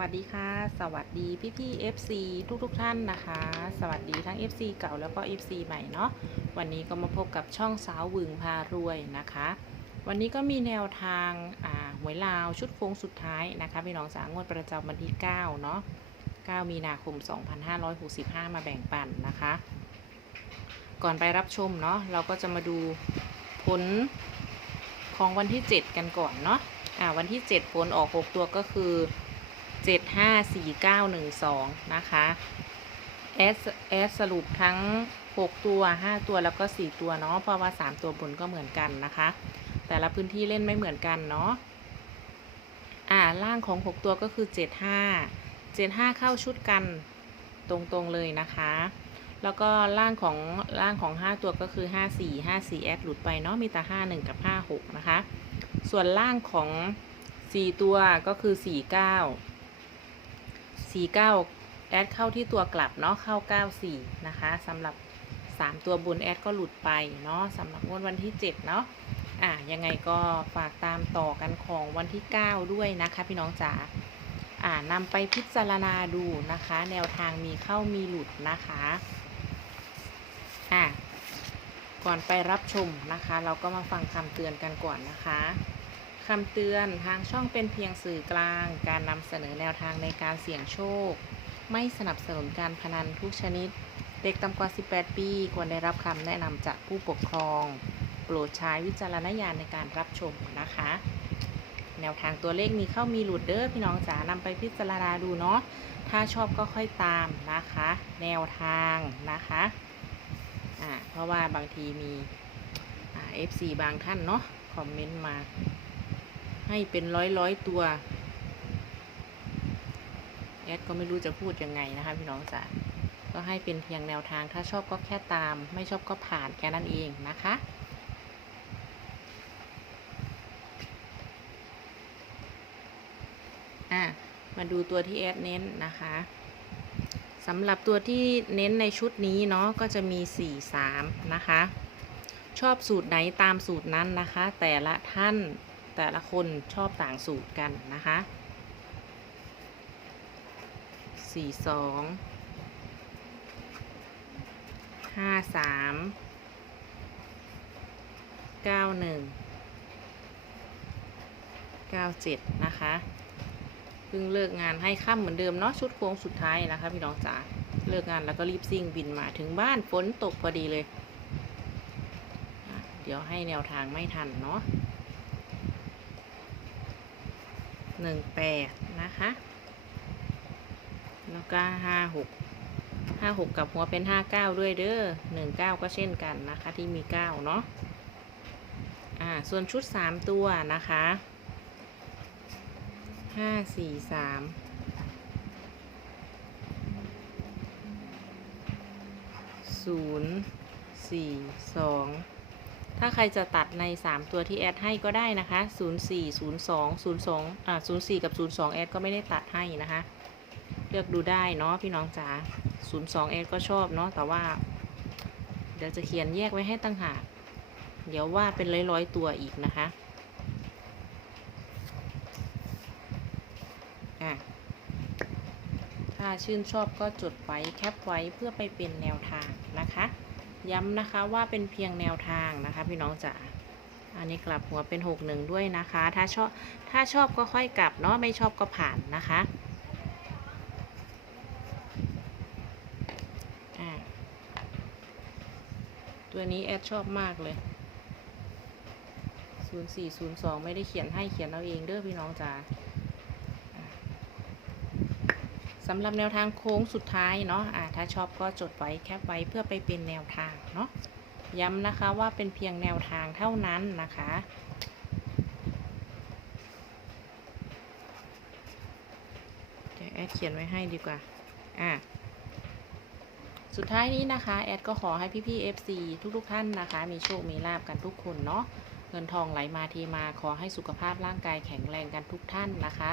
วัสดีค่ะ สวัสดีพี่พี่ FC ทุกทุกๆท่านนะคะ สวัสดีทั้ง FC เก่าแล้วก็ FC ใหม่เนาะวันนี้ก็มาพบกับช่องสาววึงพารวยนะคะ วันนี้ก็มีแนวทางาหวยลาวชุดโค้งสุดท้ายนะคะพี่น้องสางวดประจำวันที่ 9 เนาะ9 มีนาคม 2565 มาแบ่งปันนะคะ ก่อนไปรับชมเนาะเราก็จะมาดูผลของวันที่ 7 กันก่อนเนาะอ่าวันที่ 7 ผลออก 6 ตัวก็คือ 754912 นะคะแอดแอดสรุปทั้ง 6 ตัว 5 ตัวแล้วก็ 4 ตัวเนาะเพราะว่า 3 ตัวบนก็เหมือนกันนะคะ แต่ละพื้นที่เล่นไม่เหมือนกันเนาะอ่าล่างของ 6 ตัวก็คือ 75 75 เข้าชุดกันตรงๆเลยนะคะ แล้วก็ล่างของล่างของ 5 ตัวก็คือ 54 54แอดหลุดไปเนาะมีแต่51 กับ 56 นะคะ ส่วนล่างของ 4 ตัวก็คือ 49 49แอดเข้าที่ตัวกลับเนาะเข้า94นะคะสำหรับ3ตัวบนแอดก็หลุดไปเนาะสำหรับงวดวันที่7เนาะอะยังไงก็ฝากตามต่อกันของวันที่9ด้วยนะคะ พี่น้องจ๋าอ่านำไปพิจารณาดูนะคะ แนวทางมีเข้ามีหลุดนะคะอะก่อนไปรับชมนะคะ เราก็มาฟังคำเตือนกันก่อนนะคะ คำเตือนทางช่องเป็นเพียงสื่อกลาง การนำเสนอแนวทางในการเสี่ยงโชค ไม่สนับสนุนการพนันทุกชนิด เด็กต่ำกว่า 18 ปี ควรได้รับคำแนะนำจากผู้ปกครอง โปรดใช้วิจารณญาณในการรับชมนะคะ แนวทางตัวเลขมีเข้ามีหลุดเด้อพี่น้องจ๋านำไปพิจารณาดูเนาะถ้าชอบก็ค่อยตามนะคะ แนวทางนะคะอ่าเพราะว่าบางทีมีอ่า FC บางท่านเนาะคอมเมนต์มา ให้เป็นร้อยร้อยๆตัว แอดก็ไม่รู้จะพูดยังไงนะคะพี่น้องจ๋าก็ให้เป็นเพียงแนวทางถ้าชอบก็แค่ตาม ไม่ชอบก็ผ่านแค่นั้นเองนะคะอะมาดูตัวที่แอดเน้นนะคะสำหรับตัวที่เน้นในชุดนี้เนาะก็จะมี 4 3 นะคะ ชอบสูตรไหนตามสูตรนั้นนะคะ แต่ละท่าน แต่ละคนชอบต่างสูตรกันนะคะสี่สองห้าสามเก้าหนึ่งเก้าเจ็ดนะคะเพิ่งเลิกงานให้ค่ำเหมือนเดิมเนาะชุดโค้งสุดท้ายนะคะพี่น้องจ๋าเลิกงานแล้วก็รีบซิ่งบินมาถึงบ้านฝนตกพอดีเลย เดี๋ยวให้แนวทางไม่ทันเนาะ หนึ่งแปดนะคะ แล้วก็ห้าหกห้าหกกับหัวเป็นห้าเก้าด้วยเด้อหนึ่งเก้าก็เช่นกันนะคะที่มีเก้าเนาะ อ่า ส่วนชุดสามตัวนะคะห้าสี่สามศูนย์สี่สอง ถ้าใครจะตัดใน 3 ตัวที่แอดให้ก็ได้นะคะ 0 4 0 2 0 2อ่า0 4 กับ 0 2 แอดก็ไม่ได้ตัดให้นะคะ เลือกดูได้เนาะพี่น้องจ๋า 02เอดก็ชอบเนาะ แต่ว่า เดี๋ยวจะเขียนแยกไว้ให้ตั้งหาก เดี๋ยวว่าเป็นร้อยๆตัวอีกนะคะอะถ้าชื่นชอบก็จดไว้แคปไว้เพื่อไปเป็นแนวทางนะคะ ย้ำนะคะว่าเป็นเพียงแนวทางนะคะ พี่น้องจ๋าอันนี้กลับหัวเป็น61ด้วยนะคะ ถ้าชอบถ้าชอบก็ค่อยกลับเนาะไม่ชอบก็ผ่านนะคะตัวนี้แอดชอบมากเลย 0402 ไม่ได้เขียนให้เขียนเอาเองเด้อพี่น้องจ๋า สำหรับแนวทางโค้งสุดท้ายเนาะอ่าถ้าชอบก็จดไว้แคปไว้เพื่อไปเป็นแนวทางเนาะย้ำนะคะว่าเป็นเพียงแนวทางเท่านั้นนะคะเดี๋ยวแอดเขียนไว้ให้ดีกว่า อะสุดท้ายนี้นะคะ แอดก็ขอให้พี่ๆ FC ทุกๆท่านนะคะ มีโชค มีลาบกันทุกคนเนาะเงินทองไหลมาเทีมาขอให้สุขภาพร่างกายแข็งแรงกันทุกท่านนะคะ